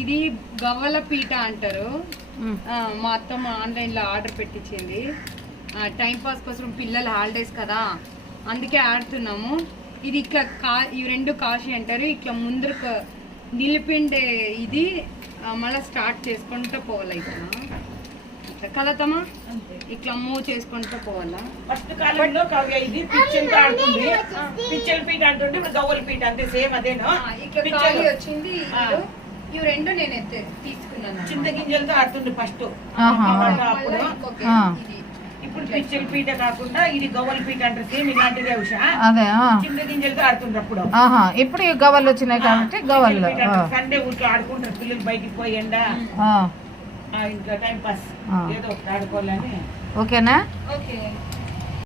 ఇది గవ్వల పీట అంటారు. మా అత్తమ్మ ఆన్లైన్ లో ఆర్డర్ పెట్టించింది. టైం పాస్ కోసం పిల్లలు హాలిడేస్ కదా అందుకే ఆడుతున్నాము. ఇది ఇట్లా ఇవి రెండు కాశీ అంటారు. ఇట్లా ముందరకు నిలిపిండే ఇది మళ్ళీ స్టార్ట్ చేసుకుంటూ పోవాలి. ఇట్లా కలతమా ఇట్లా మూవ్ చేసుకుంటూ పోవాలా. ఫస్ట్ కాలంలో ఇది పిచ్చల్ ఆడుతుంది, పిచ్చల్ పీట అంటుంటే ఇప్పుడు గవ్వల పీట అంతే సేమ్ అదేనా. ఇట్లా వచ్చింది. ఇవి రెండు నేను తీసుకున్నాను. చింతగింజలతో ఆడుతుండే ఫస్ట్. అప్పుడు ఇప్పుడు పిచ్చల్ పీట కాకుండా ఇది గవ్వల పీట అంటారు సేమ్ ఇలాంటిదే ఉషా. చింతగింజలతో ఆడుతుండ్రు అప్పుడు. ఇప్పుడు గవ్వలు వచ్చినాయి కాబట్టి గవ్వలు సండే ఊరికి ఆడుకుంటారు పిల్లలు బయటికి పోయి ఎండ ఇంకా టైం పాస్ ఏదో ఒకటి ఆడుకోవాలని. ఓకేనా? ఓకే.